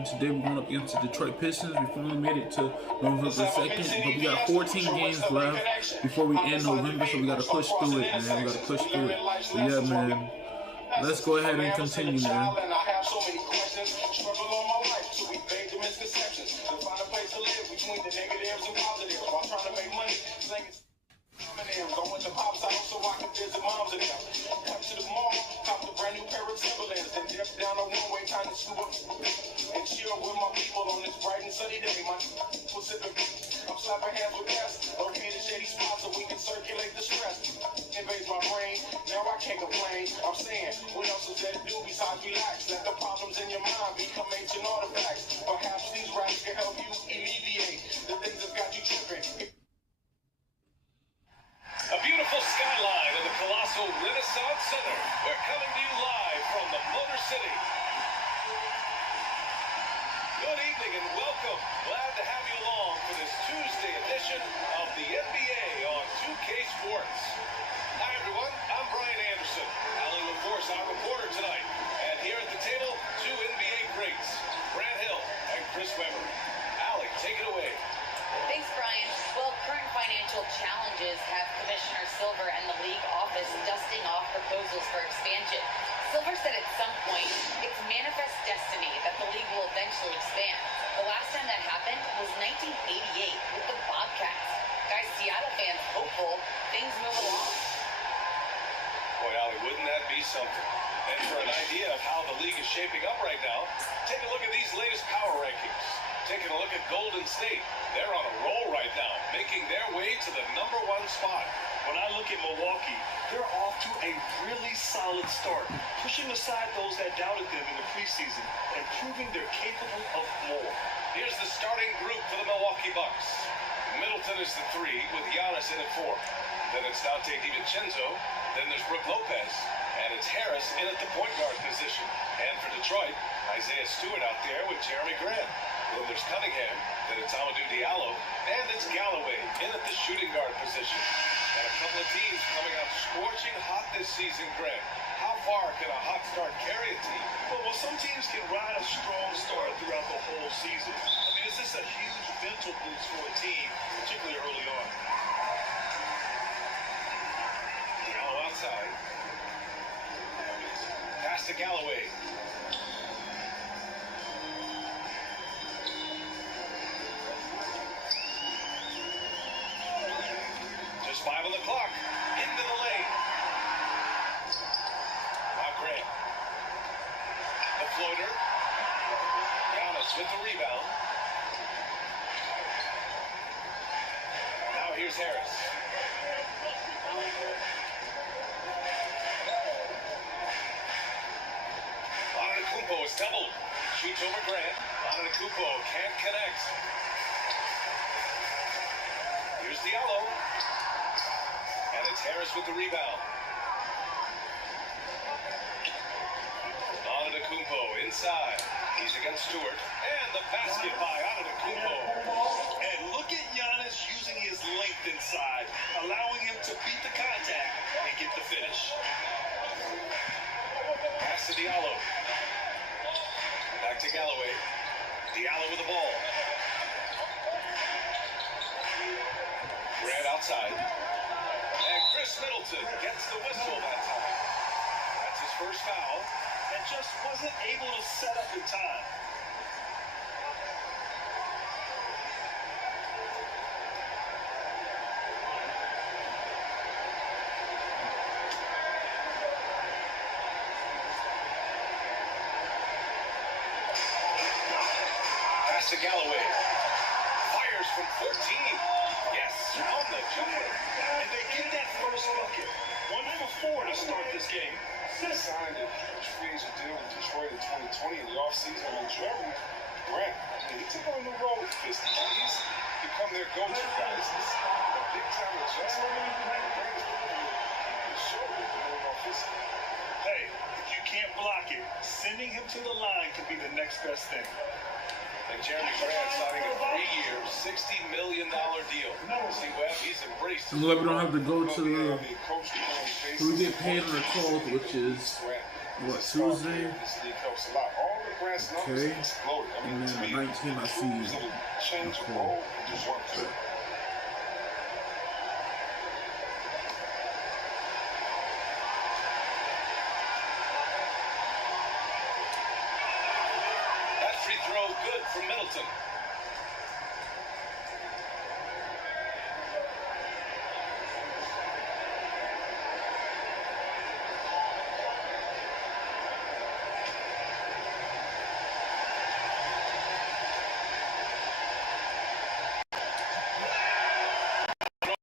And today we're going up against the Detroit Pistons. We finally made it to November 2nd, but we got 14 games left before we end November, so we got to push through it, man. We got to push through it. So yeah, man. Let's go ahead and continue, man. Going to Pop's house so I can visit moms and them. Come to the mall, cop a brand new pair of Timberlands, then dip down a one-way kind of scoop up and chill with my people on this bright and sunny day. My Pacific, I'm slapping hands with gas, located shady spots so we can circulate the stress. Invades my brain, now I can't complain. I'm saying, what else is there to do besides relax? Let the problems in your mind become ancient artifacts. Perhaps these raps can help you alleviate the things that got you tripping. A beautiful skyline of the colossal Renaissance Center. We're coming to you live from the Motor City. Good evening and welcome. Glad to have you along for this Tuesday edition of the NBA on 2K Sports. Hi everyone, I'm Brian Anderson. Alan LaForce, our reporter tonight. And here at the table, two NBA greats, Grant Hill and Chris Webber. Alec, take it away. Thanks, Brian. Well, current financial challenges have Commissioner Silver and the league office dusting off proposals for expansion. Silver said at some point it's manifest destiny that the league will eventually expand. The last time that happened was 1988 with the Bobcats. Guys, Seattle fans hopeful things move along. Boy, Ali, wouldn't that be something? And for an idea of how the league is shaping up right now, take a look at these latest power rankings. Taking a look at Golden State. They're on a roll right now, making their way to the #1 spot. When I look at Milwaukee, they're off to a really solid start, pushing aside those that doubted them in the preseason and proving they're capable of more. Here's the starting group for the Milwaukee Bucks. Middleton is the 3 with Giannis in at 4. Then it's Dante DiVincenzo. Then there's Brook Lopez. And it's Harris in at the point guard position. And for Detroit, Isaiah Stewart out there with Jeremy Grant. Then there's Cunningham, then it's Amadou Diallo, and it's Galloway in at the shooting guard position. And a couple of teams coming out scorching hot this season, Greg. How far can a hot start carry a team? Well, some teams can ride a strong start throughout the whole season. I mean, it's just a huge mental boost for a team, particularly early on. Diallo outside. Pass to Galloway. Just 5 on the clock. Into the lane. Now Grant. The floater. Giannis with the rebound. Now here's Harris. Antetokounmpo is doubled. Shoots over Grant. Antetokounmpo can't connect. Here's Diallo. And it's Harris with the rebound. Antetokounmpo inside. He's against Stewart. And the basket by Antetokounmpo. And look at Giannis using his length inside, allowing him to beat the contact and get the finish. Pass to Diallo. Back to Galloway. Diallo with the ball. Grant outside. And Chris Middleton gets the whistle that time. That's his first foul. And just wasn't able to set up in time. Pass to Galloway. Fires from 14. Yes, on the jumper. And they get that first bucket. 1 for 4 to start this game. Signed a huge free agent deal with Detroit in 2020 in the offseason. And Jeremy Grant, he took on a new role with the Pistons. He's become their go-to guy. This is a big-time adjustment. Grant is really the shoulder for more offensively. Hey, if you can't block it, sending him to the line could be the next best thing. And Jeremy Grant signing a 3-year, $60 million deal. See, Webb, he's embraced. And we don't have to go to the. We get paid on the 12th, which is what, Tuesday? This league helps a lot. All the Grant's numbers Okay. exploded. I mean, And to then me, at 19, I see he's going to change the role and do one thing. That free throw good from Middleton.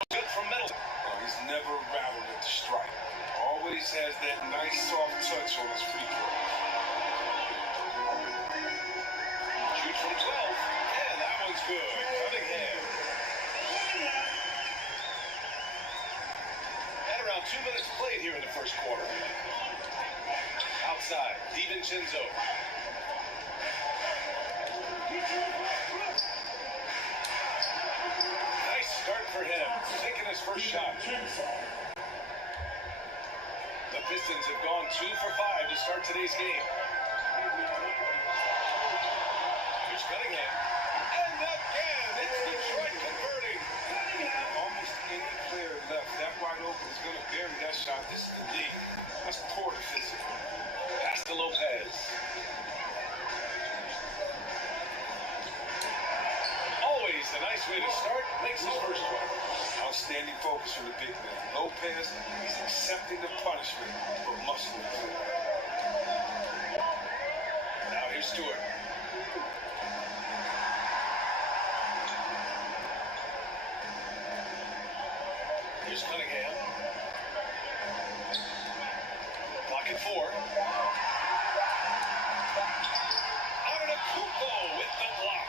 Good from Middleton. He's never rattled at the strike. Always has that nice soft touch on his free throw. Shoots from 12. And that one's good. Cunningham. At around 2 minutes played here in the first quarter. Outside, DiVincenzo. Nice start for him. Taking his first shot. The Pistons have gone 2 for 5 to start today's game. Here's Cunningham. And again, it's Detroit converting. Almost any player left that wide open is going to bury that shot. This is the league. That's poor defensive. Pass to Lopez. Always a nice way to start. Makes his first one. Outstanding focus from the big man. Lopez, he's accepting the punishment, but must win. Now here's Stewart. Here's Cunningham. Clock at 4. Antetokounmpo with the block.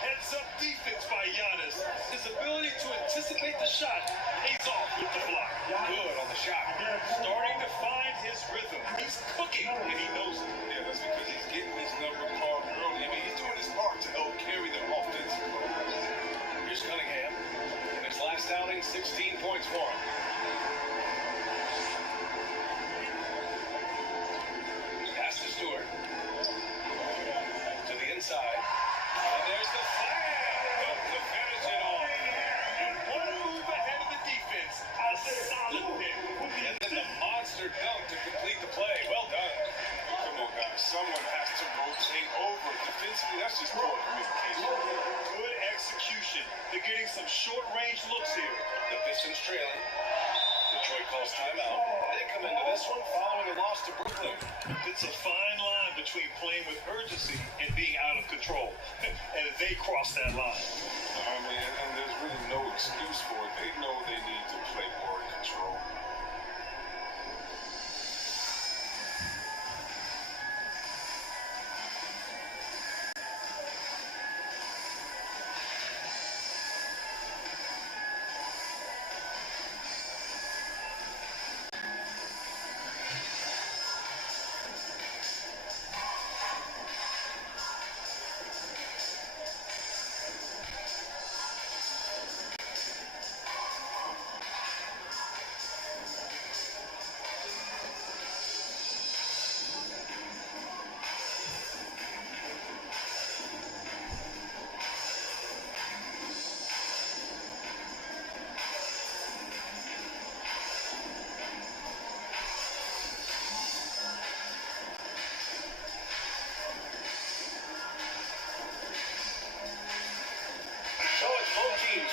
Heads-up defense by Giannis. His ability to anticipate the shot pays off with the block. Good on the shot. Starting to find his rhythm. He's cooking, and he knows it. Yeah, that's because he's getting his number called early. I mean, he's doing his part to help carry the offense. Here's Cunningham. In his last outing, 16 points for him. Pass to Stewart. To the inside. And there's the slam. To finish it off. And one move ahead of the defense. A solid pick. And then the monster dunk to complete the play. Well done. Come on, guys. Someone has to rotate over. Defensively, that's just poor communication. Good execution. They're getting some short-range looks here. The Pistons trailing. Detroit calls timeout. They come into this one following a loss to Brooklyn. It's a fine line between playing with urgency and being out of control. And they cross that line. I mean, and there's really no excuse for it. They know they need to play more in control.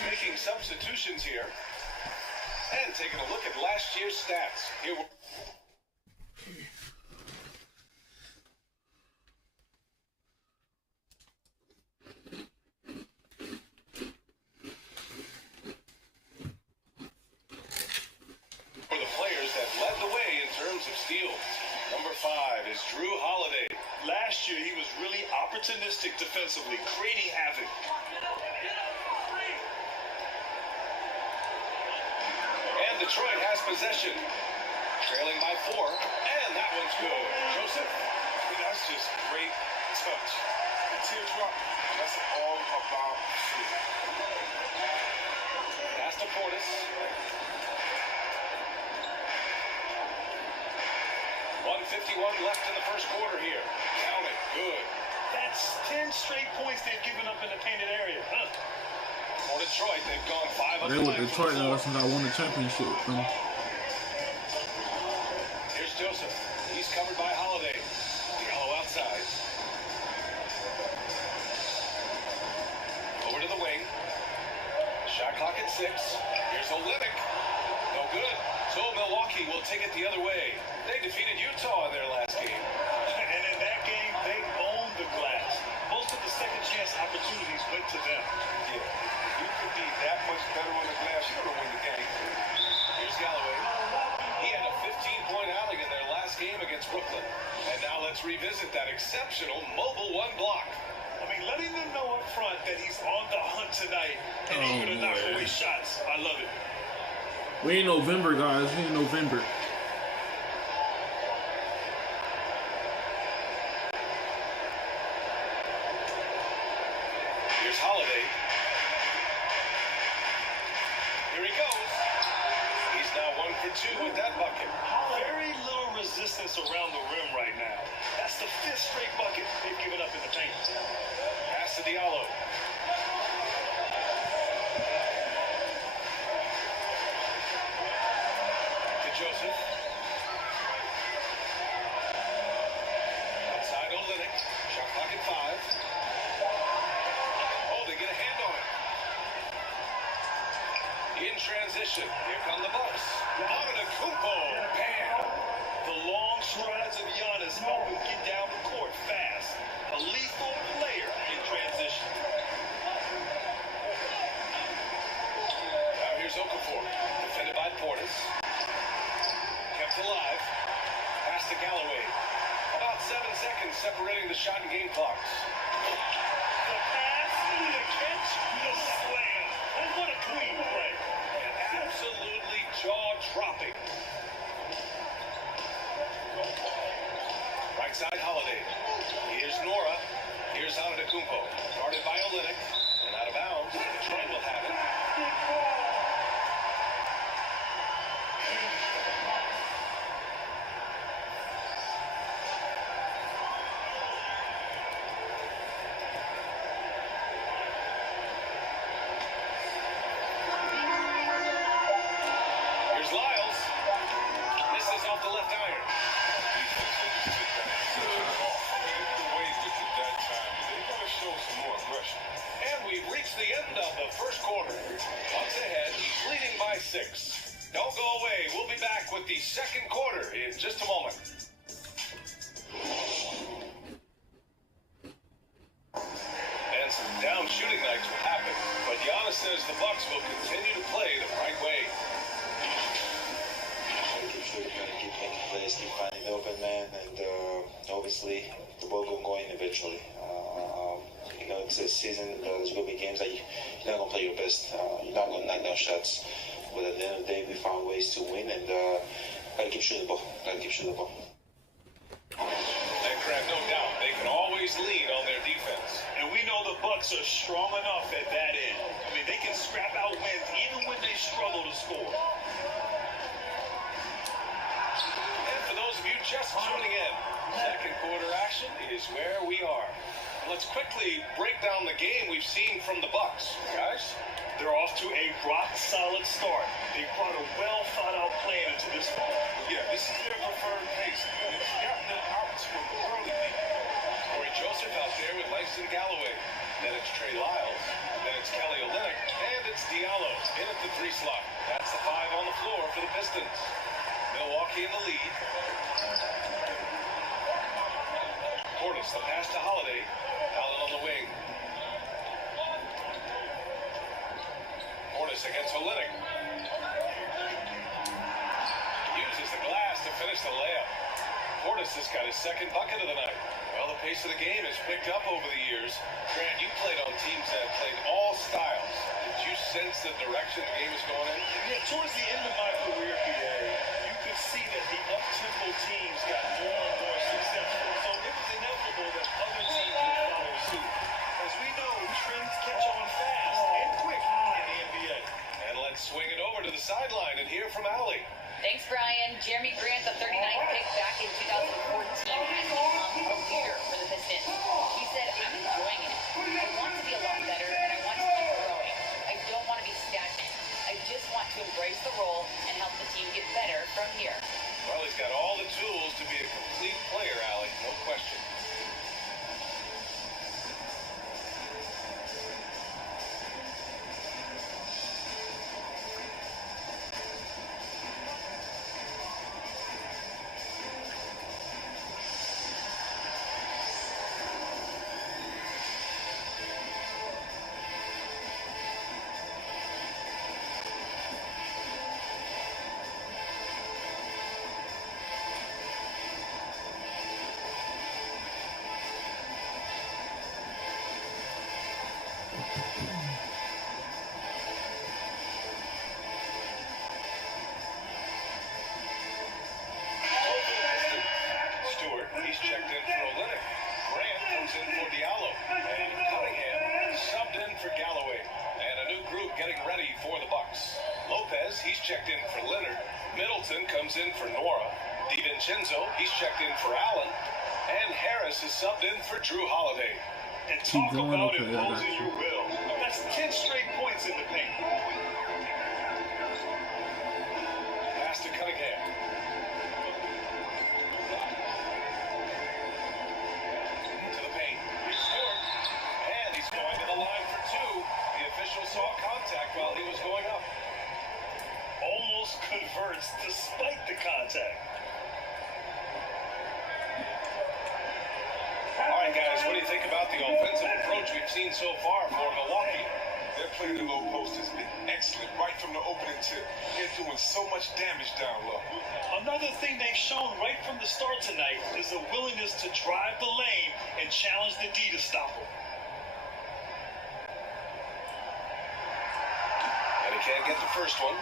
Making substitutions here and taking a look at last year's stats. Here we for the players that led the way in terms of steals. Number 5 is Drew Holiday. Last year, he was really opportunistic defensively, creating havoc. And Detroit has possession. Trailing by 4. And that one's good. Joseph. That's just great touch. The teardrop, that's all about shooting. Pass to Portis. 1 1:51 left in the first quarter here. Count it. Good. That's 10 straight points they've given up in the painted area. Huh? For Detroit, they've gone 5 of They 9 with Detroit now since I won the championship. Here's Joseph. He's covered by Holiday. Diallo outside. Over to the wing. Shot clock at 6. Here's Olynyk. No good. So Milwaukee will take it the other way. They defeated Utah in their last game. And in that game, they owned the glass. Most of the second chance opportunities went to them. Yeah. You could be that much better on the glass. You're going to win the game. Here's Galloway. He had a 15-point outing in their last game against Brooklyn. And now let's revisit that exceptional mobile one block. I mean, letting them know up front that he's on the hunt tonight and he's going to knock away shots. I love it. We in November, guys. We in November. Here's Holiday. Here he goes. He's now 1 for 2 with that bucket. Very little resistance around the rim right now. That's the 5th straight bucket they've given up in the paint. Pass to Diallo. Joseph. Outside Olynyk. Shot clock at 5. Oh, they get a hand on it. In transition. Here come the Bucks. Antetokounmpo. Bam. The long strides of Giannis help him get down the court fast. A lethal player in transition. Now here's Okafor. Defended by Portis. Kept alive. Pass to Galloway. About 7 seconds separating the shot and game clocks. The pass, the catch, the slam. And what a clean play. And absolutely jaw-dropping. Right side Holiday. Here's Nora. Here's Antetokounmpo. Guarded by Olynyk. And out of bounds. Detroit will have it. The end of the first quarter. Bucks ahead, leading by 6. Don't go away. We'll be back with the second quarter in just a moment. And some down shooting nights will happen, but Giannis says the Bucks will continue to play the right way. Keep shooting, gotta keep making plays, keep finding the open man, and obviously the ball will go in eventually. You know, it's a season. There's going to be games that you're not going to play your best. You're not going to knock down shots. But at the end of the day, we found ways to win, and got to keep shooting the ball. And Craig, no doubt, they can always lean on their defense. And we know the Bucks are strong enough at that end. I mean, they can scrap out wins even when they struggle to score. And for those of you just tuning in, second quarter action is where we are. Let's quickly break down the game we've seen from the Bucks, guys. They're off to a rock-solid start. They brought a well-thought-out plan into this one. Yeah, this is their preferred pace. It's gotten them out to an early lead. Corey Joseph out there with Langston Galloway. Then it's Trey Lyles. Then it's Kelly Olynyk. And it's Diallo in at the 3 slot. That's the 5 on the floor for the Pistons. Milwaukee in the lead. Portis, the pass to Holiday. Allen on the wing. Portis against Olynyk. Uses the glass to finish the layup. Portis has got his second bucket of the night. Well, the pace of the game has picked up over the years. Grant, you played on teams that played all styles. Did you sense the direction the game is going in? Yeah, towards the end of my career, PA, you could see that the up-tempo teams got more and more successful. So it was inevitable that other teams would follow suit. As we know, trends catch on fast and quick in the NBA. And let's swing it over to the sideline and hear from Allie. Thanks, Brian. Jeremy Grant, the 39th pick back in 2014, has become a leader for the Pistons. He said, I'm enjoying it. I want to be a lot better, and I want to keep growing. I don't want to be stagnant. I just want to embrace the role and help the team get better from here. Well, he's got all the tools to be a complete player, Allie, no question. He's checked in for Olynyk. Grant comes in for Diallo. And Cunningham subbed in for Galloway. And a new group getting ready for the Bucks. Lopez, he's checked in for Leonard. Middleton comes in for Nora. DiVincenzo, he's checked in for Allen. And Harris is subbed in for Drew Holiday. And talk about imposing your will. That's 10 straight points in the paint. Pass to Cunningham. Saw contact while he was going up. Almost converts despite the contact. All right, guys, what do you think about the offensive approach we've seen so far for Milwaukee? Their play in the low post has been excellent right from the opening tip. They're doing so much damage down low. Another thing they've shown right from the start tonight is a willingness to drive the lane and challenge the D to stop them. Can't get the first one.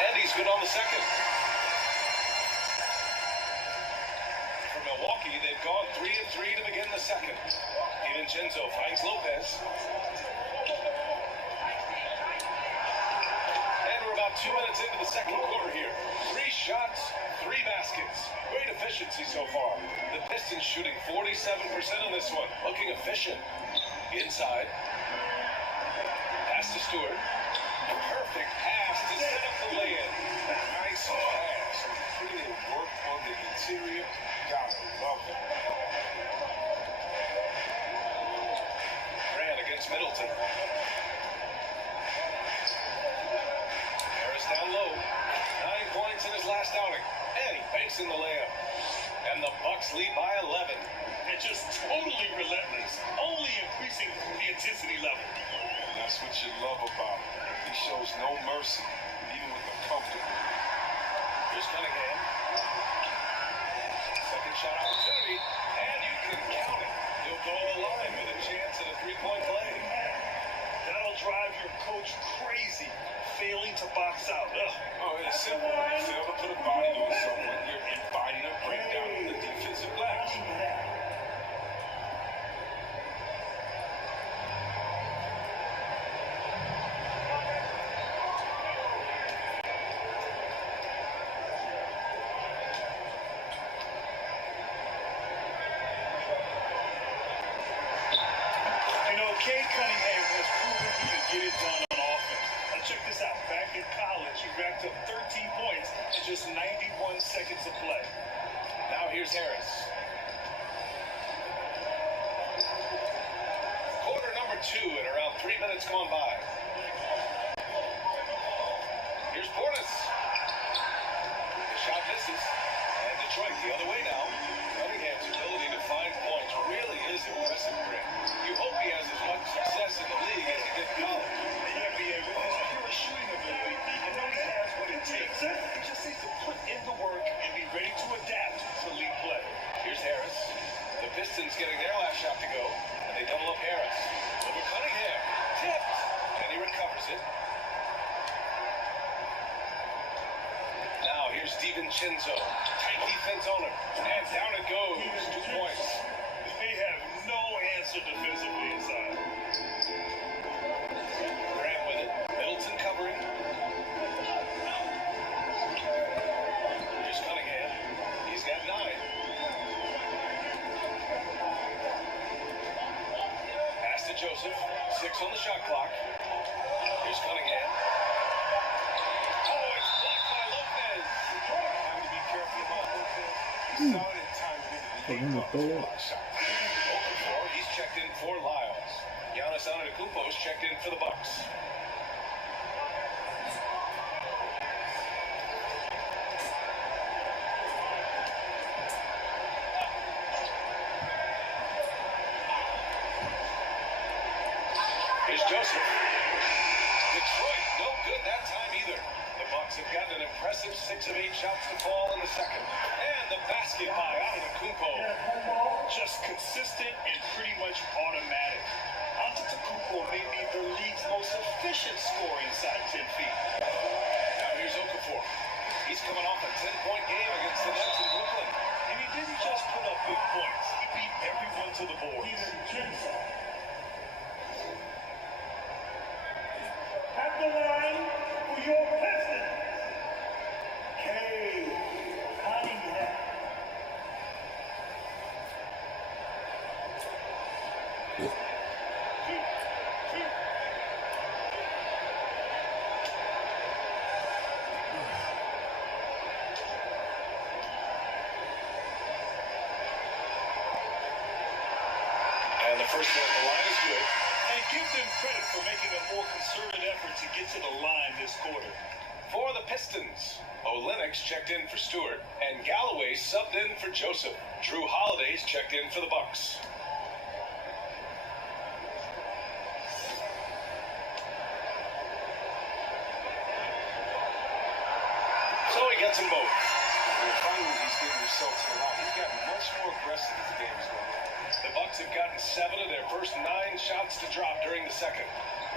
And he's good on the second. For Milwaukee, they've gone 3 of 3 to begin the second. DiVincenzo finds Lopez. And we're about 2 minutes into the second quarter here. 3 shots, 3 baskets. Great efficiency so far. The Pistons shooting 47% on this one. Looking efficient. Inside. Pass to Stewart. Perfect pass to set up the lay-in. Nice pass. Putting in work on the interior. Gotta love it. Middleton. Harris down low. 9 points in his last outing. And he banks in the layup. And the Bucks lead by 11. And just totally relentless. Only increasing the intensity level. That's what you love about him. He shows no mercy, even with the comfortable. Here's Cunningham. Second shot opportunity. And you can count it. He'll go to the line with a chance at a 3-point play. That'll drive your coach crazy, failing to box out. Ugh. Oh, it's simple. You fail to put a body on someone, you're inviting a breakdown on the defensive glass. Cade Cunningham has proven he can get it done on offense. Now check this out. Back in college, he racked up 13 points in just 91 seconds of play. Now here's Harris. Quarter number 2 at around 3 minutes gone by. Here's Portis. The shot misses. And Detroit the other way now. Cunningham's ability to find points really is impressive, Grant. You hope he has as much success in the league as he did in college. Yeah, with his pure shooting ability, I know he has what it takes. He just needs to put in the work and be ready to adapt to league play. Here's Harris. The Pistons getting their last shot to go, and they double up Harris. Over Cunningham. Tipped. And he it. Now here's DiVincenzo. Tight defense on him. And down it goes. 2 points. They have no answer defensively inside. Grant with it. Middleton covering. Here's Cunningham. He's got 9. Pass to Joseph. 6 on the shot clock. Here's Cunningham. Oh, it's blocked by Lopez. Having to be careful about Lopez. He's solid at times. Okafor, he's checked in for Lyles. Giannis Antetokounmpo's checked in for the Bucks. Here's Joseph. Detroit, no good that time either. The Bucks have gotten an impressive 6 of 8 shots to fall in the second. And the basket by Antetokounmpo. Just consistent and pretty much automatic. Antetokounmpo may be the league's most efficient scorer inside 10 feet. Now here's Okafor. He's coming off a 10-point game against the Nets in Brooklyn. And he didn't just put up big points. He beat everyone to the boards. At the line for your Pistons, Cunningham. And the first one at the line is good. And give them credit for making a more concerted effort to get to the line this quarter. For the Pistons, Olenek's checked in for Stewart, and Galloway subbed in for Joseph. Drew Holiday's checked in for the Bucks. So he gets them both. Finally, he's getting himself to the line. He's gotten much more aggressive as the game is going on. The Bucks have gotten 7 of their first 9 shots to drop during the second.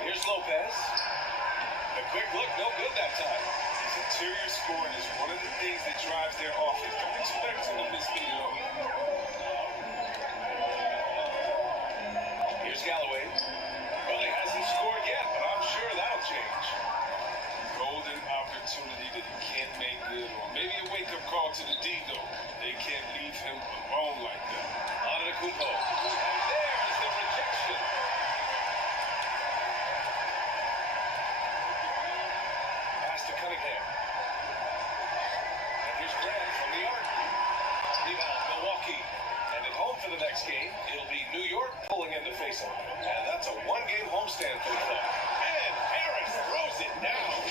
Here's Lopez. The quick look, no good that time. His interior scoring is one of the things that drives their offense. Don't expect him to miss me at all. Here's Galloway. Well, he hasn't scored yet, but I'm sure that'll change. Golden opportunity that he can't make good on. Maybe a wake-up call to the D, though. They can't leave him alone like that. Antetokounmpo. And there's the rejection. Pass to Cunningham. And here's Grant from the arc. Rebound, Milwaukee. And at home for the next game, it'll be New York pulling in to face him. And that's a 1-game homestand for the club. And Harris throws it down.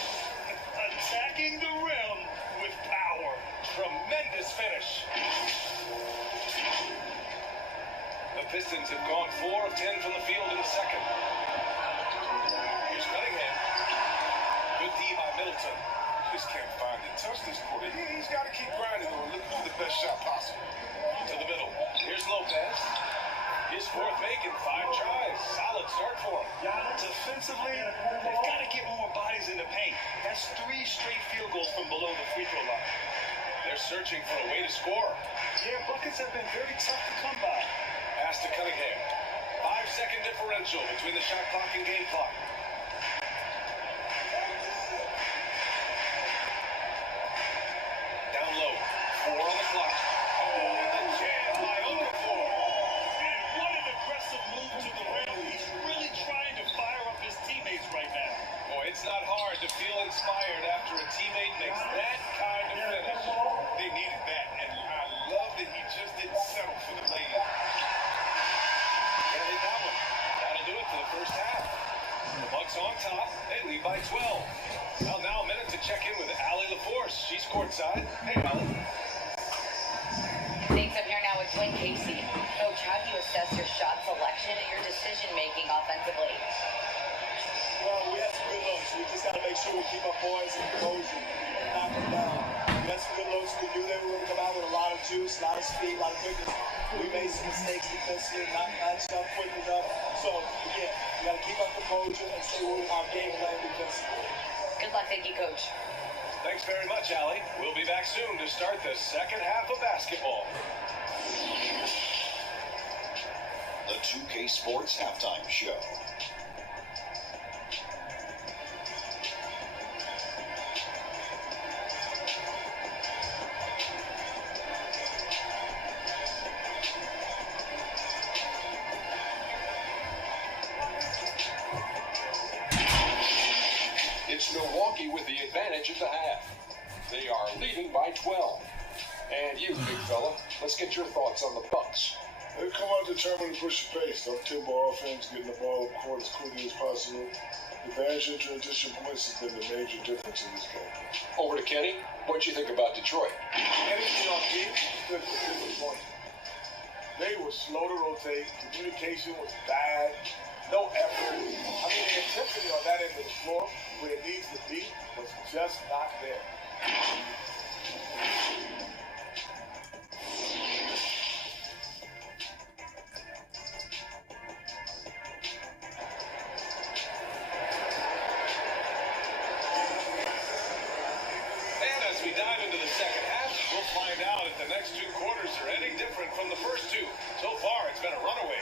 Attacking the rim with power. Tremendous finish. The Pistons have gone 4 of 10 from the field in the second. Here's Cunningham. Good D by Middleton. Just can't find it. Touch this quarter. He's got to keep grinding on looking for the best shot possible. To the middle. Here's Lopez. His 4th make in 5 tries. Solid start for him. Defensively, they've got to get more bodies in the paint. That's 3 straight field goals from below the free throw line. They're searching for a way to score. Yeah, buckets have been very tough to come by. Pass to Cunningham. 5-second differential between the shot clock and game clock. Down low. 4 on the clock. Oh, and the jam by Okafor. And what an aggressive move to the rim. He's really trying to fire up his teammates right now. Boy, it's not hard to feel inspired after a teammate makes that kind of finish. They needed that, and I love that he just didn't settle for the lay-in. Can't hit that one. That'll do it for the first half. The Bucks on top. They lead by 12. Well, now a minute to check in with Allie LaForce. She's courtside. Hey, Allie. Thanks. I'm here now with Twin Casey. Coach, how do you assess your shot selection and your decision-making offensively? Well, we had some good looks. We just got to make sure we keep our poise and composure and knock them down. got some good looks. We knew they were going to come out with a lot of juice, a lot of speed, a lot of quickness. We made some mistakes defensively, not matched up quick enough. So, again, we got to keep our composure and stay with our game plan defensively. Good luck. Thank you, Coach. Thanks very much, Allie. We'll be back soon to start the second half of basketball. The 2K Sports Halftime Show. It's Milwaukee with the advantage at the half. They are leading by 12. And you, big fella, let's get your thoughts on the Bucks. They come out determined to push the pace. Up tempo offense, getting the ball up court as quickly as possible. Advantage in transition points has been the major difference in this game. Over to Kenny. What'd you think about Detroit? Anything on defense was disappointing. They were slow to rotate. Communication was bad. No effort. I mean, the intensity on that end of the floor, where it needs to be, was just not there. And as we dive into the second half, we'll find out if the next two quarters are any different from the first two. So far, it's been a runaway.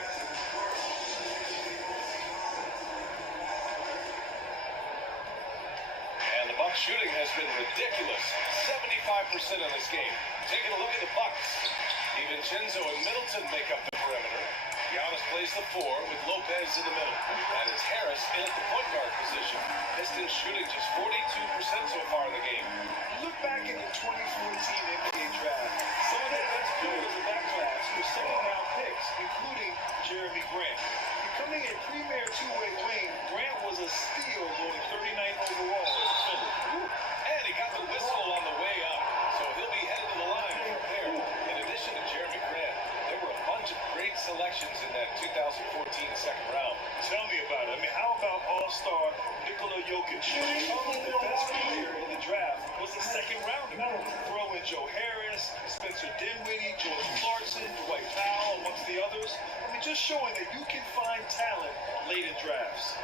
And the Bucks shooting has been ridiculous. 75% in this game. Taking a look at the Bucks. DiVincenzo and Middleton make up the perimeter. Giannis plays the 4 with Lopez in the middle. And it's Harris in at the point guard position. Pistons shooting just 42% so far in the game. Look back at the 2014 NBA draft. Some of the best players in that class were second-round picks, including Jeremy Grant. Becoming a premier two-way wing, Grant was a steal going 39th overall as a Philly. And he got the whistle on the way up. So he'll be headed to the line to prepare. In addition to Jeremy Grant, there were a bunch of great selections in that 2014 second round. Tell me about it. I mean, how about all-star Nikola Jokic? The best player in the draft was a second rounder. Throw in Joe Harris, Spencer Dinwiddie, George Clarkson, Dwight Powell, amongst the others. I mean, just showing that you can find talent late in drafts.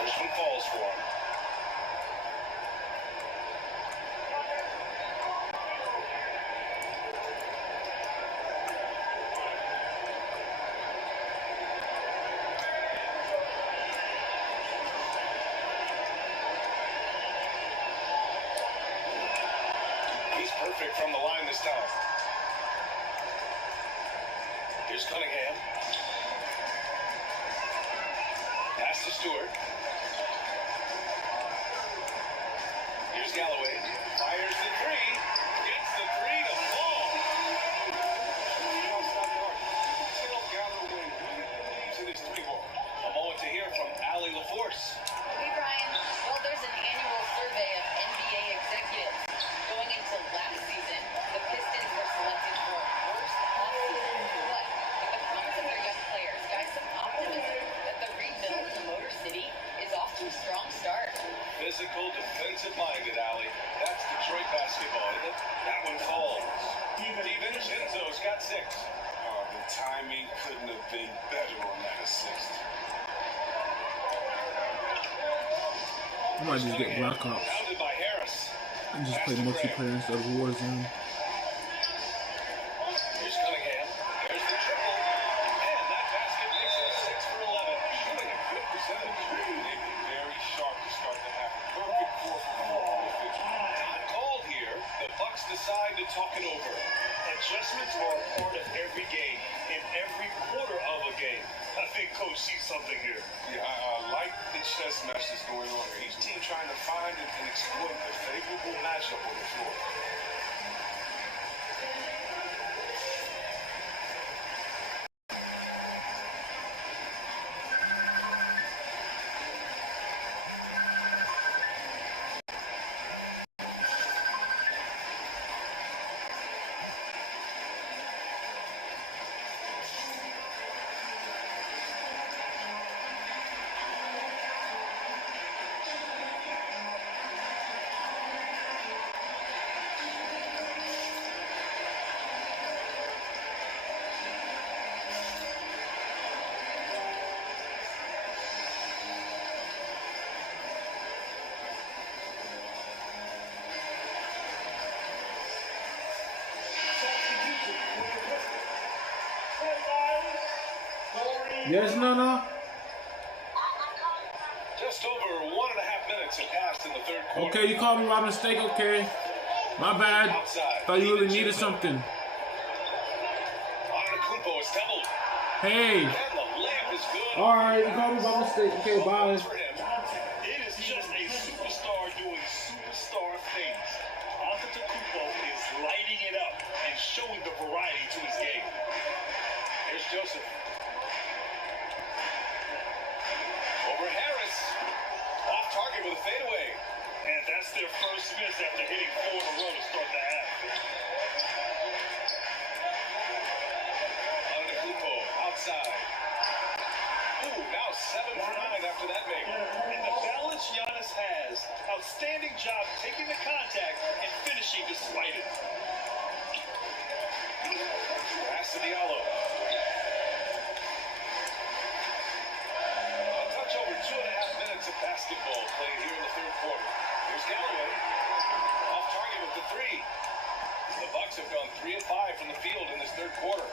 First one falls for him. He's perfect from the line this time. Here's Cunningham. Pass to Stewart. Here's Galloway. Fires the 3. Gets the 3 to fall. Tell Galloway when he believes in his 3-ball. A moment to hear from Allie LaForce. Hey, Brian. Well, there's an annual survey of NBA executives. Going into last season, the Pistons were selected for worst offseason. But with the promise of their young players, guys, some optimism that the rebuild in the Motor City is off to a strong start. Physical, defensive-minded, Allie. That's Detroit basketball, isn't it? That one falls. DiVincenzo's got 6. The timing couldn't have been better on that assist. I might just get Black Ops Pounded by Harris. and just play multiplayer instead of Warzone. Here's Cunningham. There's the triple. And that basket makes it 6 for 11. Shooting a good percentage. They've been very sharp to start the half. Perfect 4 for 4 on the pitch. Not called here. The Bucks decide to talk it over. Adjustments are a part of every game, in every quarter of a game. I think Coach sees something here. Yeah, I like the chess match that's going on here. Each team trying to find and exploit the favorable matchup on the floor. Yes, no. Just over 1.5 minutes have passed in the third quarter. Okay, you called me by mistake, okay. My bad. Outside. Thought you really needed something. Antetokounmpo is doubled. Hey. And the layup is good. Alright, you called me by mistake. Okay, bye. It is just a superstar doing superstar things. Antetokounmpo is lighting it up and showing the variety to his game. Here's Joseph. Over Harris. Off target with a fadeaway. And that's their first miss after hitting 4 in a row to start the half. Antetokounmpo outside. Ooh, now 7 for 9 after that make. And the balance Giannis has, outstanding job taking the contact and finishing despite it. Pass to Diallo. A touch over 2.5 minutes of basketball played here in the third quarter. Here's Galloway. Off target with the three. The Bucks have gone 3 of 5 from the field in this third quarter.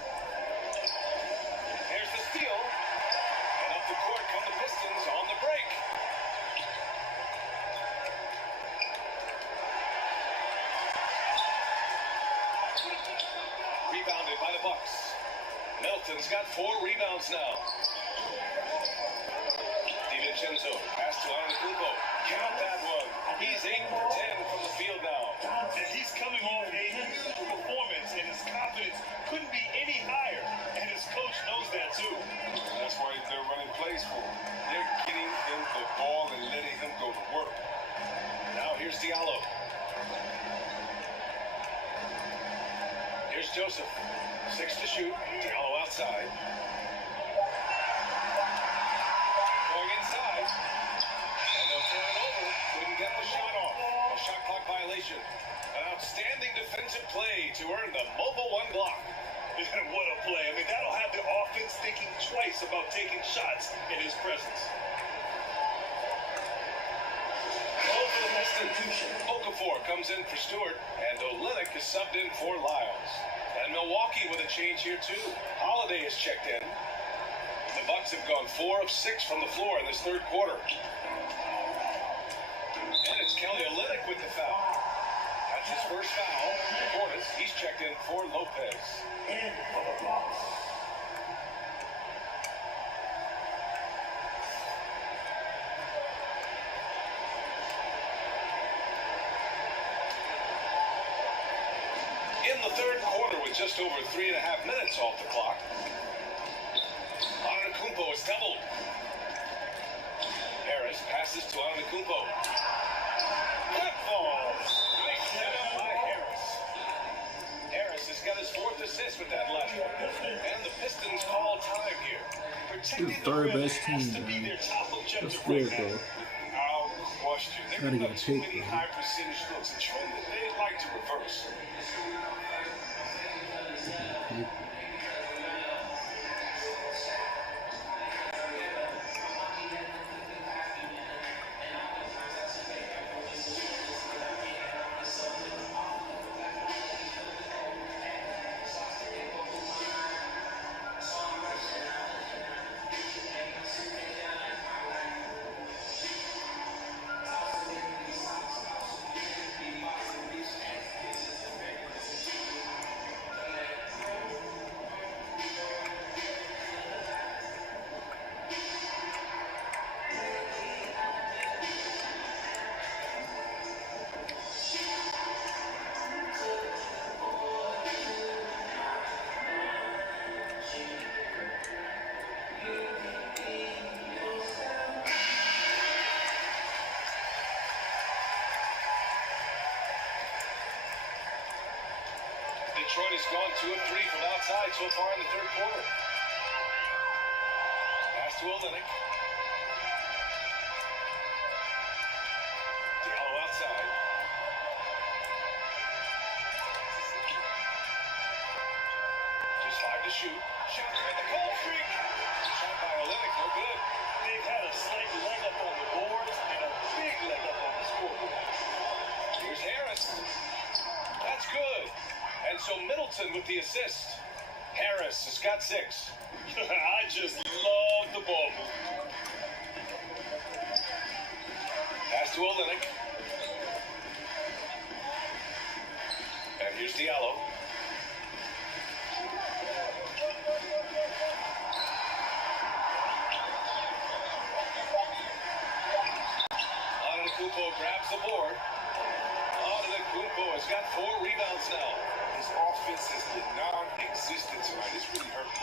There's the steal. And up the court come the Pistons on the break. Rebounded by the Bucks. Middleton's got 4 rebounds now. DiVincenzo, pass to Antetokounmpo. Count that one. He's 8 for 10 from the field now. And he's coming off a huge performance, and his confidence couldn't be any higher. And his coach knows that too. That's why they're running plays for him. They're getting him the ball and letting him go to work. Now here's Diallo. Here's Joseph. 6 to shoot. Diallo outside. Going inside. And they'll turn it over. Couldn't get the shot off. A shot clock violation. An outstanding defensive play to earn the mobile 1 block. What a play. I mean, that'll have the offense thinking twice about taking shots in his presence. Goal for the Pistons. Okafor comes in for Stewart, and Olynyk is subbed in for Lyles. And Milwaukee with a change here too. Holiday is checked in. The Bucks have gone 4 of 6 from the floor in this third quarter. And it's Kelly Olynyk with the foul. That's his first foul. Portis, he's checked in for Lopez. In for the Bucks. In the third quarter with just over 3.5 minutes off the clock. Antetokounmpo is doubled. Harris passes to Antetokounmpo. That falls. Nice setup by Harris. Harris has got his 4th assist with that last one. And the Pistons call time here. Protecting the third best has team, to be man. their top objective That's right good, now. though. I'll question. They're Gotta giving get up too picked, many man. high percentage looks. A trend that they'd like to reverse. Detroit has gone 2 of 3 from outside so far in the third quarter. Pass to Olynyk. Diallo outside. Just 5 to shoot. Shot in the cold streak. Shot by Olynyk, no good. They've had a slight leg up on the boards and a big leg up on the scoreboard. Here's Harris. That's good. And so Middleton with the assist. Harris. Harris has got 6. I just love the ball move. Pass to Olenek. And here's Diallo. Antetokounmpo grabs the board. Antetokounmpo has got 4 rebounds now. His offense has been non-existent tonight. It's really hurting.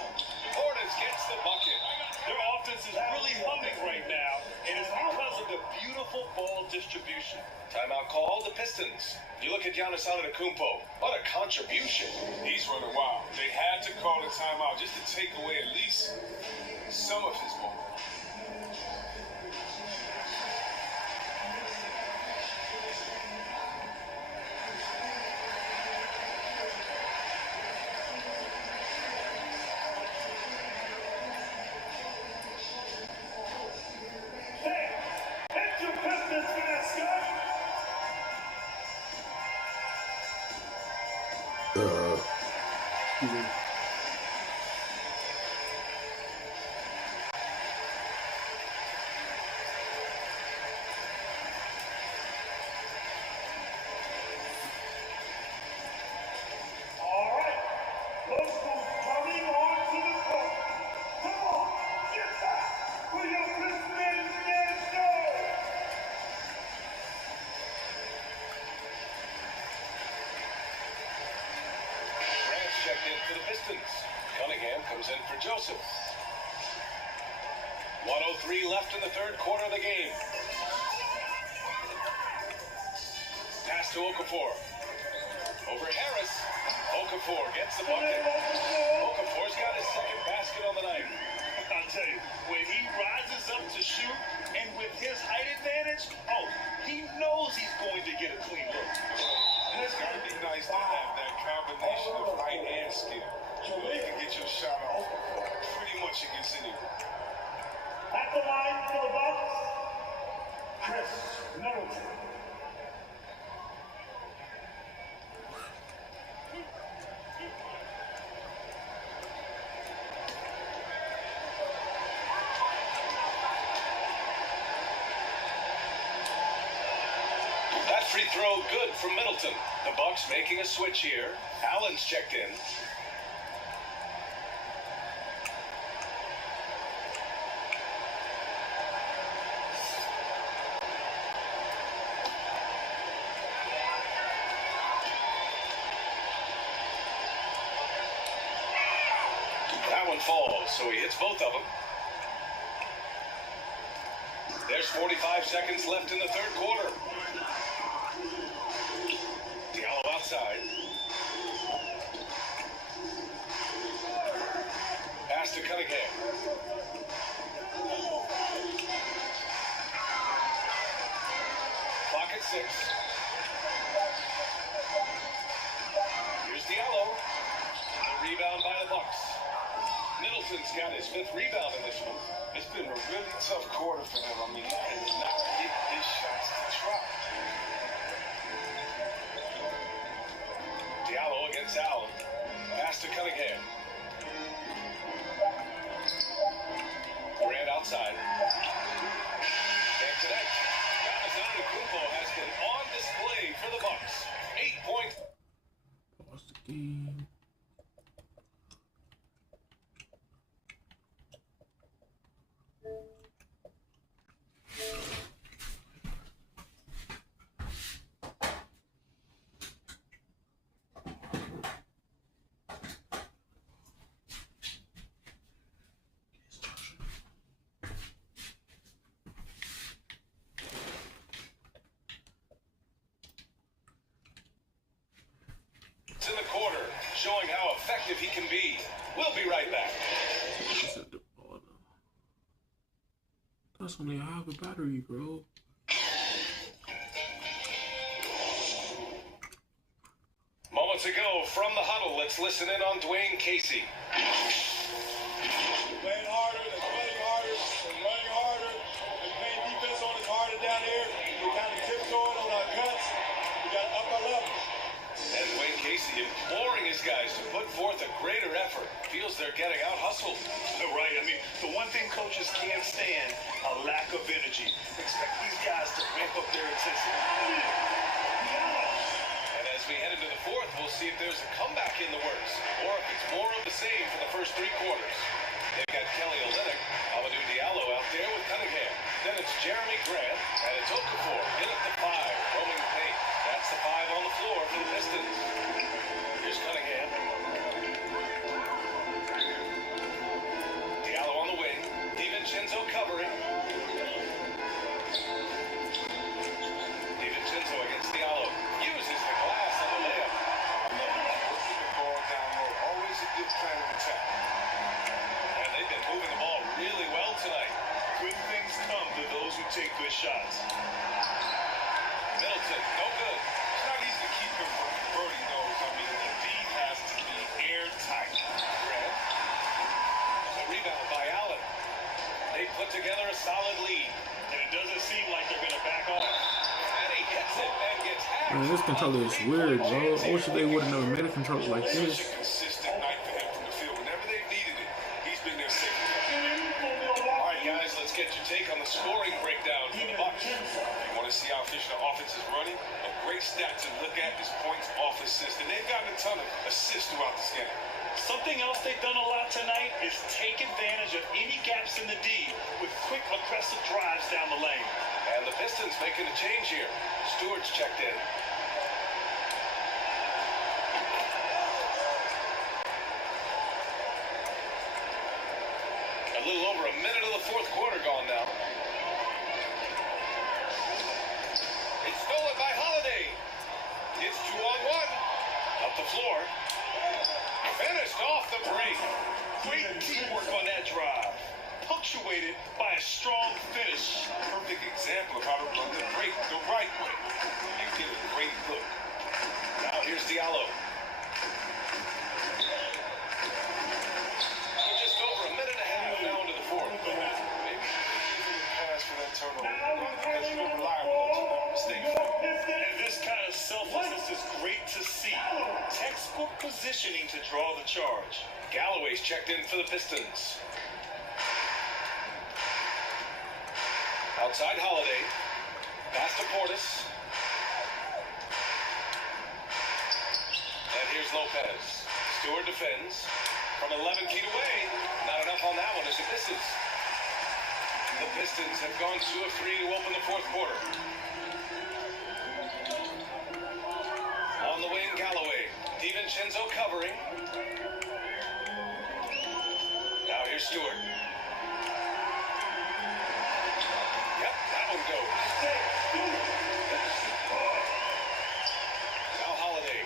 Hornets gets the bucket. Their offense is really humming right now, and it's because of the beautiful ball distribution. Timeout called the Pistons. You look at Giannis Antetokounmpo. What a contribution. He's running wild. They had to call a timeout just to take away at least some of his ball. Checked in for the Pistons. Cunningham comes in for Joseph. 1:03 left in the third quarter of the game. Pass to Okafor. Over Harris. Okafor gets the bucket. Okafor's got his second basket on the night. I'll tell you, when he rises up to shoot, and with his height advantage, he knows he's going to get a clean look. And it's got to be nice to have that combination of height and skill. You can get your shot off pretty much against anyone. At the line for the Bucks, Chris Middleton. Free throw good from Middleton. The Bucks making a switch here. Allen's checked in. That one falls, so he hits both of them. There's 45 seconds left in the third quarter. Outside. Pass to Cunningham. Clock at 6. Here's Diallo. The rebound by the Bucks. Middleton's got his 5th rebound in this one. It's been a really tough quarter for him. I mean, he cannot get his shots to drop. Diallo against Allen. Pass to Cunningham. Durant outside. And tonight, Giannis Antetokounmpo has been on display for the Bucks. 8 points. Pause the game. In the quarter, showing how effective he can be. We'll be right back. That's only half a battery, bro. Moments ago, from the huddle, let's listen in on Dwayne Casey. Playing harder, they're playing harder, they're running harder, they're playing defense on us harder down here. We're kind of tiptoeing on our guts. We got to up our levels. And Dwayne Casey imploring his guys to put forth a greater effort. feels they're getting out hustled. Right. I mean, the one thing coaches can't stand, a lack of energy. Expect these guys to ramp up their intensity. And as we head into the fourth, we'll see if there's a comeback in the works, or if it's more of the same for the first three quarters. They've got Kelly Olynyk, Amadou Diallo out there with Cunningham. Then it's Jeremy Grant, and it's Okafor in at the 5, roaming the paint. That's the 5 on the floor for the Pistons. Here's Cunningham. Diallo on the wing. DiVincenzo covering. DiVincenzo against Diallo. Uses the glass on the layup. Working the ball down low. Always a good plan of attack. And they've been moving the ball really well tonight. Good things come to those who take good shots. Middleton, no good. It's not easy to keep him from converting those. I mean, the D has to be airtight. Grant. A rebound by Allen. They put together a solid lead. And it doesn't seem like they're going to back off. And he gets it and gets hacked. Man, this controller is weird, bro. I wish they would have never made a controller like Such this. a consistent night for him from the field. Whenever they've needed it, he's been there safe. All right, guys, let's get your take on the scoring breakdown for the Bucks. You want to see how efficient the offense is running? A great stat to look at is points off assist. And they've gotten a ton of assists throughout this game. Something else they've done a lot tonight is take advantage of any gaps in the D with quick, aggressive drives down the lane. And the Pistons making a change here. Stewart's checked in. A little over a minute of the fourth quarter gone now. It's stolen by Holiday. It's 2-on-1. Up the floor. Finished off the break. Great teamwork on that drive, punctuated by a strong finish. Perfect example of how to run the break the right way. You get a great look. Now here's Diallo. We're just over a minute and a half now into the fourth. Maybe pass for that turnover. Because you don't rely on that mistake. And this kind of selflessness is great to see. Textbook positioning to draw the charge. Galloway's checked in for the Pistons. Outside Holiday. Pass to Portis. And here's Lopez. Stewart defends. From 11 feet away. Not enough on that one as it misses. The Pistons have gone 2 of 3 to open the fourth quarter. On the wing, Galloway. DiVincenzo covering. Now here's Stewart. Yep, that one goes. Now Holiday.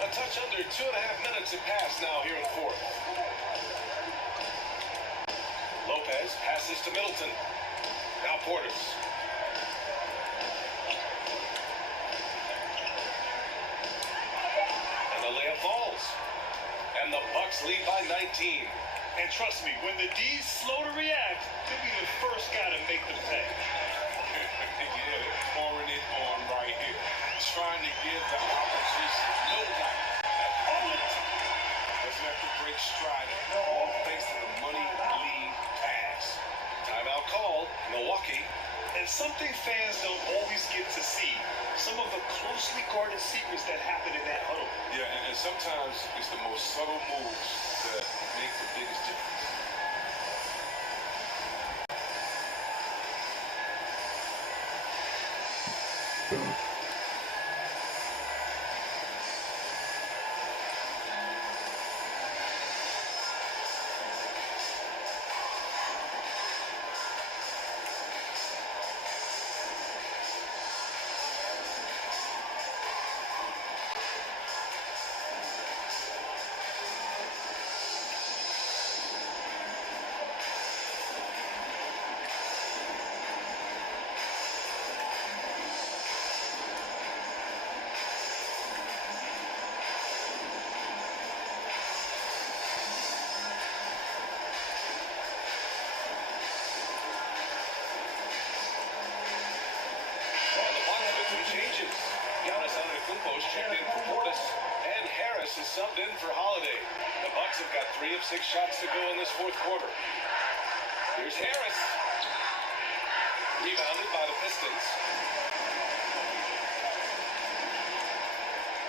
A touch under 2.5 minutes have passed now here in the fourth. Lopez passes to Middleton. Now Portis. And the layup falls. And the Bucks lead by 19. And trust me, when the D's slow to react, they'll be the first guy to make the pay. Yeah, they're pouring it on right here. Trying to give the opposition no life. Doesn't have to break stride at all thanks to the money lead pass. Timeout called. Milwaukee. And something fans don't always get to see, some of the closely guarded secrets that happen in that huddle. Yeah, and sometimes it's the most subtle moves that make the biggest difference. for Holiday. The Bucks have got 3 of 6 shots to go in this fourth quarter. Here's Harris. Rebounded by the Pistons.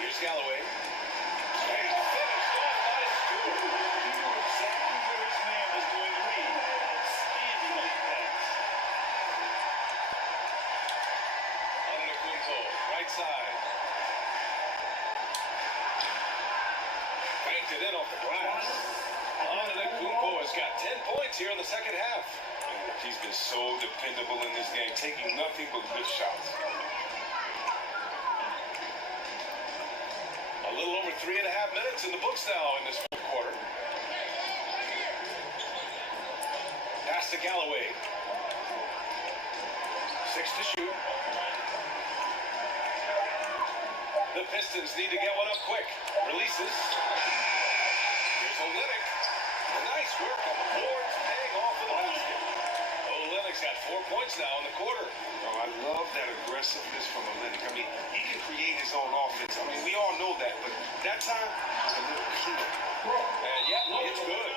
Here's Galloway. And finished off by Stewart. He knew exactly where his man was going to be. Outstanding lead pass. Antetokounmpo, right side. Banked it in off the glass. Antetokounmpo has got 10 points here in the second half. He's been so dependable in this game, taking nothing but good shots. A little over 3.5 minutes in the books now in this fourth quarter. Pass to Galloway. 6 to shoot. The Pistons need to get one up quick. Releases. Here's Olynyk. Nice work on the boards, paying off for the basket. Olynyk's got 4 points now in the quarter. Oh, I love that aggressiveness from Olynyk. I mean, he can create his own offense. I mean, we all know that, but that time, a little cleaner. And yeah, it's good.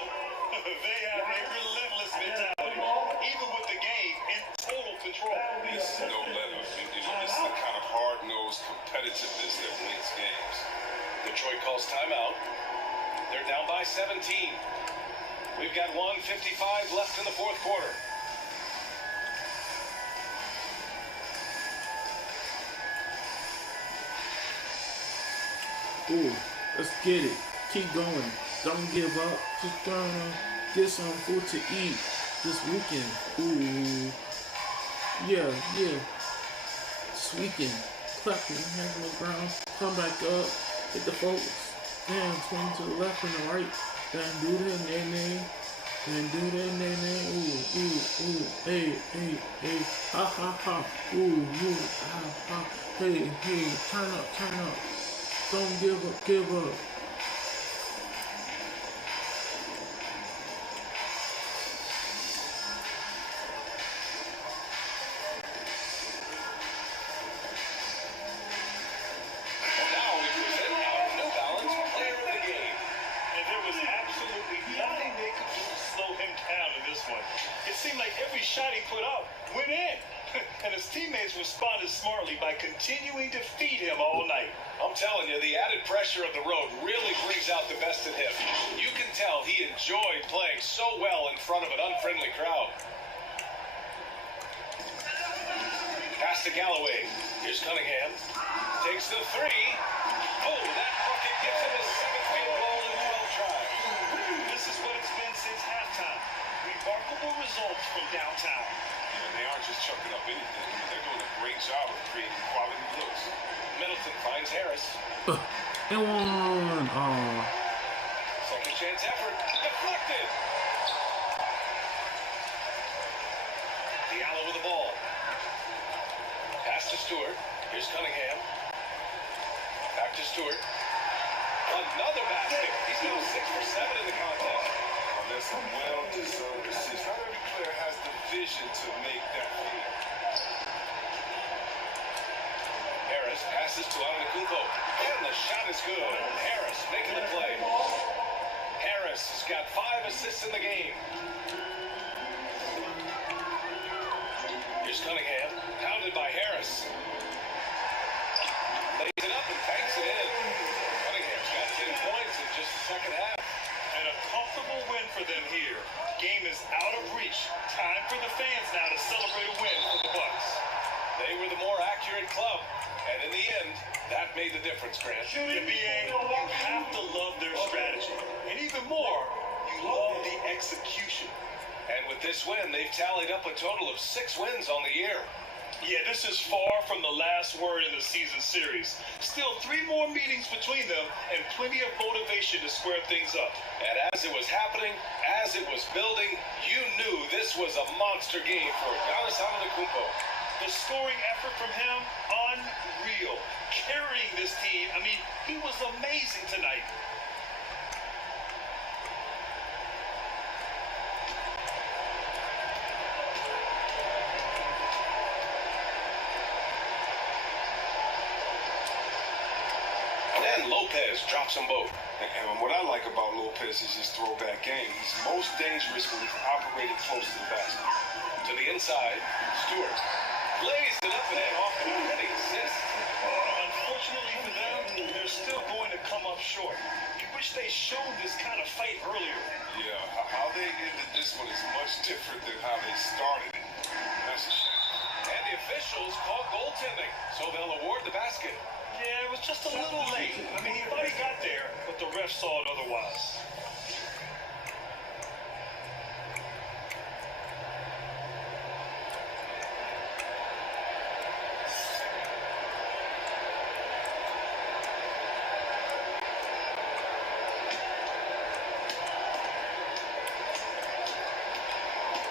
They have a relentless mentality, even with the game in total control. It's no letter. This is the kind of hard-nosed competitiveness that wins games. Detroit calls timeout. They're down by 17. We've got 1:55 left in the fourth quarter. Ooh, let's get it. Keep going. Don't give up. Just trying to get some food to eat this weekend. Ooh. Yeah. This weekend. Clap your hands on the ground. Come back up. Hit the focus. Damn, swing to the left and the right. Then do that nay. Then do that nay. Ooh. Hey. Ha. Ooh. Ha. Hey. Turn up. Don't give up. Now we present our New Balance Player of the Game. And there was absolutely nothing they could do to slow him down in this one. It seemed like every shot he put up went in. And his teammates responded smartly by continuing to feed him all night. I'm telling you, the added pressure of the road really brings out the best in him. You can tell he enjoyed playing so well in front of an unfriendly crowd. Pass to Galloway. Here's Cunningham. Takes the 3. Oh, that bucket gives him his 7th field goal in 12 tries. This is what it's been since halftime. Remarkable results from downtown. And they aren't just chucking up anything. They're doing a great job of creating quality looks. Middleton finds Harris. And one. Second chance effort. Deflected. Diallo with the ball. Pass to Stewart. Here's Cunningham. Back to Stewart. Another basket. He's now 6 for 7 in the contest. That's a well-deserved assist. Not every player has the vision to make that feed. Harris passes to Antetokounmpo. And the shot is good. Harris making the play. Harris has got 5 assists in the game. Here's Cunningham. Pounded by Harris. Lays it up and banks it in. Cunningham's got 10 points in just the second half. And a comfortable win for them here. Game is out of reach. Time for the fans now to celebrate a win for the Bucks. They were the more accurate club. And in the end, that made the difference, Grant. NBA, you have to love their strategy. And even more, you love the execution. And with this win, they've tallied up a total of 6 wins on the year. Yeah, this is far from the last word in the season series. Still 3 more meetings between them and plenty of motivation to square things up. And as it was happening, as it was building, you knew this was a monster game for Giannis Antetokounmpo. The scoring effort from him, unreal. Carrying this team, he was amazing tonight. And Lopez Lopez drops them both. And what I like about Lopez is his throwback game. He's most dangerous when he's operating close to the basket. To the inside, Stewart lays it up and off and already assist. Unfortunately for them, they're still going to come up short. You wish they showed this kind of fight earlier. Yeah, how they ended this one is much different than how they started it. That's a shame. And the officials call goaltending, so they'll award the basket. Yeah, it was just a little late. I mean, he thought he got there, but the ref saw it otherwise.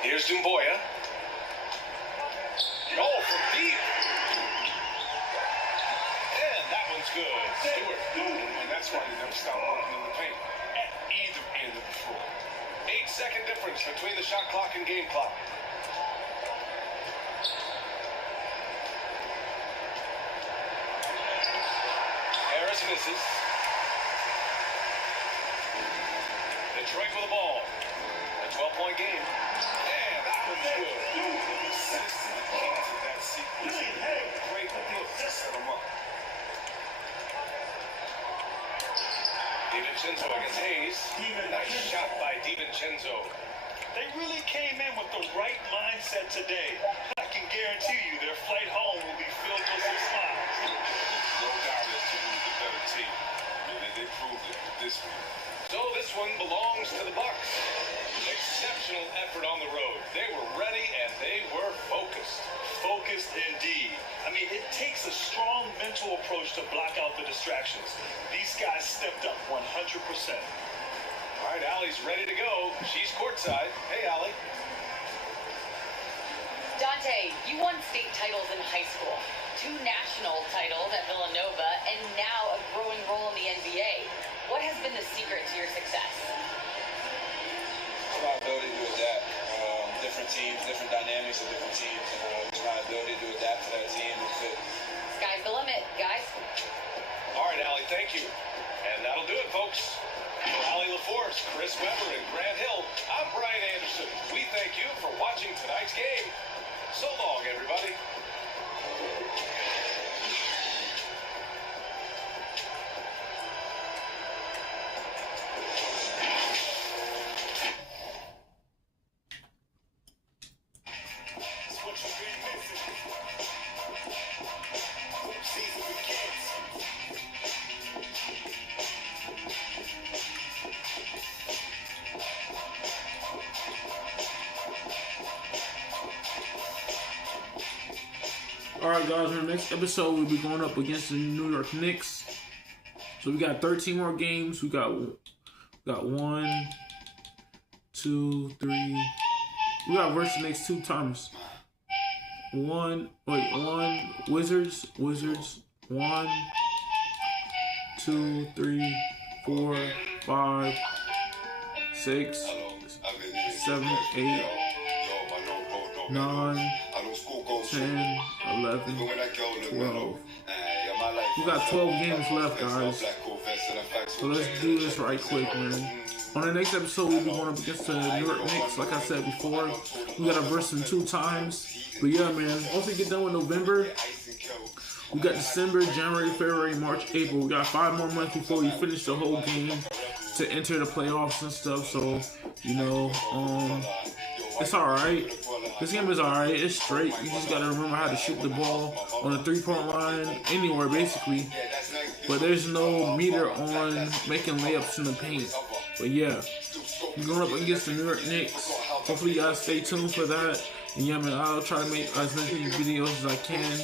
Here's Dumboya. Goal from deep. And that one's good. Stewart. And that's why they never stop working in the paint at either end of the floor. 8-second difference between the shot clock and game clock. Harris misses. Detroit with the ball. A 12-point game. And that one's good. That sequence. Great look to set them up. DiVincenzo against Hayes. Nice shot by DiVincenzo. They really came in with the right mindset today. I can guarantee you their flight home will be filled with some smiles. No doubt that you was the better team. I mean, they proved it this week. So this one belongs to the Bucks. Exceptional effort on the road. They were ready and they were focused. Focused indeed. I mean, it takes a strong mental approach to block out the distractions. These guys stepped up 100%. All right, Allie's ready to go. She's courtside. Hey, Allie. Dante, you won state titles in high school, 2 national titles at Villanova, and now a growing role in the NBA. What has been the secret to your success? My ability to adapt. Different teams, different dynamics of different teams. Just my ability to adapt to that team and fit. Sky's the limit, guys. All right, Allie, thank you. And that'll do it, folks. For Allie LaForce, Chris Webber, and Grant Hill, I'm Brian Anderson. We thank you for watching tonight's game. So long, everybody. Alright guys, in the next episode we'll be going up against the New York Knicks. So we got 13 more games. We got 1, 2, 3. We got versus the Knicks 2 times. 1 Wizards. 1, 2, 3, 4, 5, 6, 7, 8, 9, 10, 11, 12. We got 12 games left, guys. So let's do this right quick, man. On the next episode, we'll be going up against the New York Knicks. Like I said before, we got to verse them 2 times. But yeah, man, once we get done with November, we got December, January, February, March, April. We got 5 more months before we finish the whole game to enter the playoffs and stuff. So, you know, it's alright. This game is alright. It's straight. You just gotta remember how to shoot the ball on the 3-point line, anywhere basically. But there's no meter on making layups in the paint. But yeah, we're going up against the New York Knicks. Hopefully you guys stay tuned for that. And yeah, man, I'll try to make as many videos as I can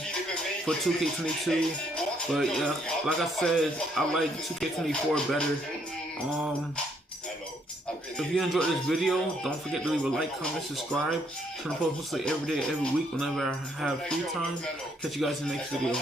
for 2K22. But yeah, like I said, I like 2K24 better. If you enjoyed this video, don't forget to leave a like, comment, subscribe. Trying to post mostly every day, every week, whenever I have free time. Catch you guys in the next video.